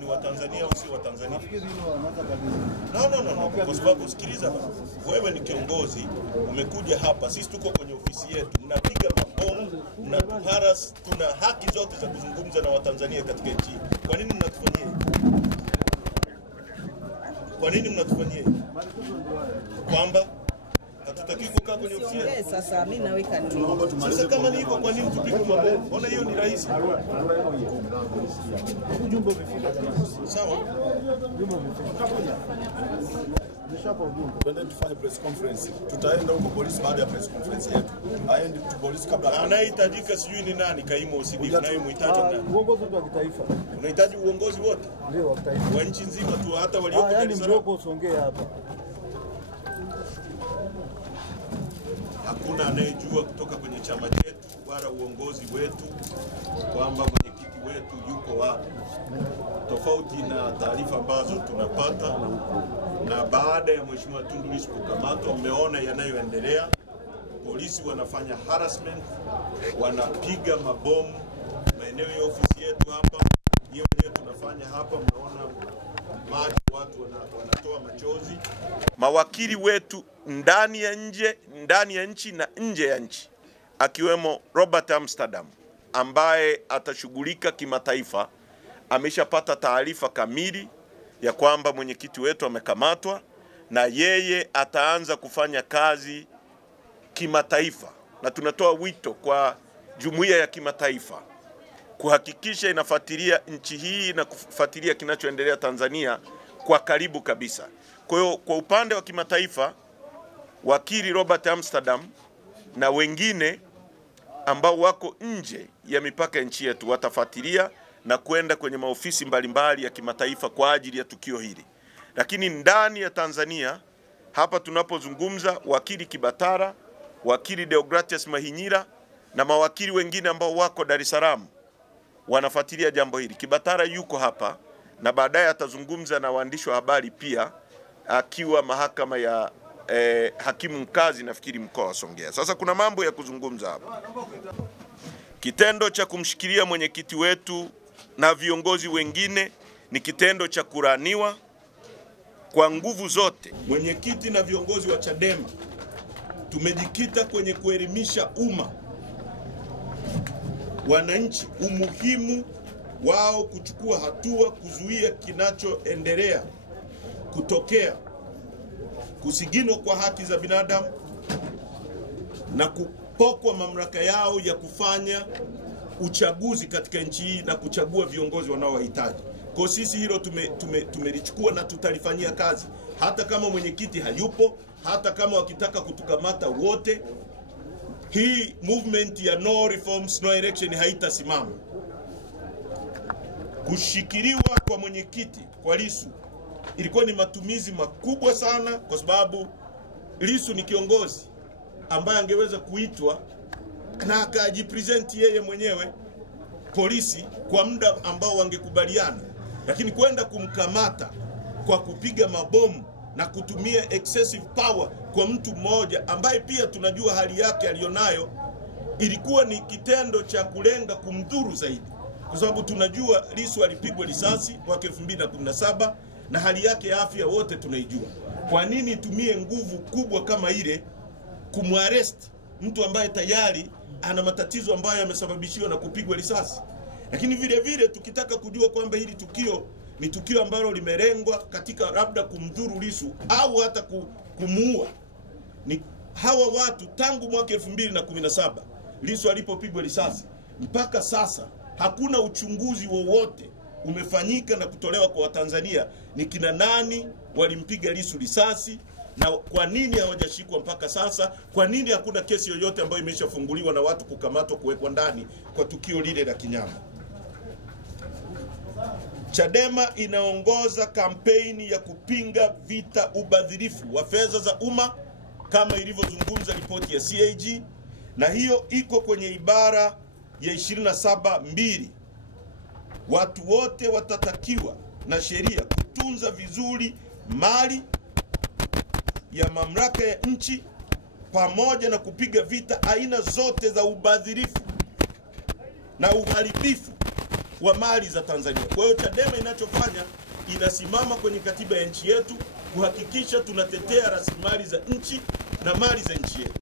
ni Watanzania au si Watanzania? No. Kwa sababu sikiliza, wewe ni kiongozi, umekuja hapa, sisi tuko kwenye ofisi yetu, mnapiga mabomu, mnatuharas, tuna haki zote za kuzungumza na Watanzania katika nchi. Kwa nini mnatufanyia hivi? Kwa nini mnatufanyia hivi? Kwamba hatutaki kukaa kwenye ofisi yetu. Sasa mimi naweka nini? Sasa kama ni hivyo, kwa nini tupige mabomu? Mbona hiyo ni rahisi? Ujumbe umefika. Sawa. Ujumbe umefika. Twende tufanye press conference. Tutaenda huko polisi baada ya press conference yetu. Aende tu polisi kabla. Anahitajika sijui ni nani, kaimu OCD unayemhitaji nani? Uongozi wa kitaifa. Unahitaji uongozi wote? Ndio wa kitaifa. Wa nchi nzima tu, hata walioko Dar es Salaam. Usongee hapa. Hakuna anayejua kutoka kwenye chama chetu wala uongozi wetu kwamba mwenyekiti wetu yuko wapi, tofauti na taarifa ambazo tunapata. Na baada ya Mheshimiwa Tundu Lissu kukamatwa, mmeona yanayoendelea. Polisi wanafanya harassment, wanapiga mabomu maeneo ya ofisi yetu hapa. Hiyo ndio tunafanya hapa, mnaona maji, watu wanatoa machozi. Mawakili wetu ndani ya nchi na nje ya nchi, akiwemo Robert Amsterdam ambaye atashughulika kimataifa, ameshapata taarifa kamili ya kwamba mwenyekiti wetu amekamatwa, na yeye ataanza kufanya kazi kimataifa. Na tunatoa wito kwa jumuiya ya kimataifa kuhakikisha inafuatilia nchi hii na kufuatilia kinachoendelea Tanzania kwa karibu kabisa. Kwa hiyo kwa upande wa kimataifa, wakili Robert Amsterdam na wengine ambao wako nje ya mipaka ya nchi yetu watafuatilia na kwenda kwenye maofisi mbalimbali ya kimataifa kwa ajili ya tukio hili. Lakini ndani ya Tanzania hapa tunapozungumza, wakili Kibatara, wakili Deogratias Mahinyira na mawakili wengine ambao wako Dar es Salaam wanafuatilia jambo hili. Kibatara yuko hapa na baadaye atazungumza na waandishi wa habari pia, akiwa mahakama ya hakimu mkazi nafikiri mkoa wa Songea. Sasa kuna mambo ya kuzungumza hapa. Kitendo cha kumshikilia mwenyekiti wetu na viongozi wengine ni kitendo cha kuraniwa kwa nguvu zote. Mwenyekiti na viongozi wa Chadema tumejikita kwenye kuelimisha umma, wananchi, umuhimu wao kuchukua hatua kuzuia kinachoendelea kutokea, kusiginwa kwa haki za binadamu na kupokwa mamlaka yao ya kufanya uchaguzi katika nchi hii na kuchagua viongozi wanaowahitaji. Kwa sisi hilo tumelichukua na tutalifanyia kazi, hata kama mwenyekiti hayupo, hata kama wakitaka kutukamata wote. Hii movement ya no reforms no election haitasimama. Kushikiliwa kwa mwenyekiti kwa Lissu ilikuwa ni matumizi makubwa sana, kwa sababu Lissu ni kiongozi ambaye angeweza kuitwa na akajipresent yeye mwenyewe polisi kwa muda ambao wangekubaliana, lakini kwenda kumkamata kwa kupiga mabomu na kutumia excessive power kwa mtu mmoja ambaye pia tunajua hali yake alionayo, ilikuwa ni kitendo cha kulenga kumdhuru zaidi, kwa sababu tunajua Lissu alipigwa risasi mwaka 2017 na hali yake ya afya wote tunaijua. Kwa nini tumie nguvu kubwa kama ile kumwarrest mtu ambaye tayari ana matatizo ambayo yamesababishiwa na kupigwa risasi? Lakini vile vile tukitaka kujua kwamba hili tukio ni tukio ambalo limelengwa katika labda kumdhuru Lissu au hata kumuua, ni hawa watu tangu mwaka 2017 Lissu alipopigwa risasi mpaka sasa hakuna uchunguzi wowote umefanyika na kutolewa kwa Watanzania ni kina nani walimpiga Lissu risasi na kwa nini hawajashikwa mpaka sasa. Kwa nini hakuna kesi yoyote ambayo imeshafunguliwa na watu kukamatwa kuwekwa ndani kwa tukio lile la kinyama? Chadema inaongoza kampeni ya kupinga vita ubadhirifu wa fedha za umma kama ilivyozungumza ripoti ya CAG, na hiyo iko kwenye ibara ya 27(2). Watu wote watatakiwa na sheria kutunza vizuri mali ya mamlaka ya nchi pamoja na kupiga vita aina zote za ubadhirifu na uharibifu wa mali za Tanzania. Kwa hiyo Chadema inachofanya, inasimama kwenye katiba ya nchi yetu kuhakikisha tunatetea rasilimali za nchi na mali za nchi yetu.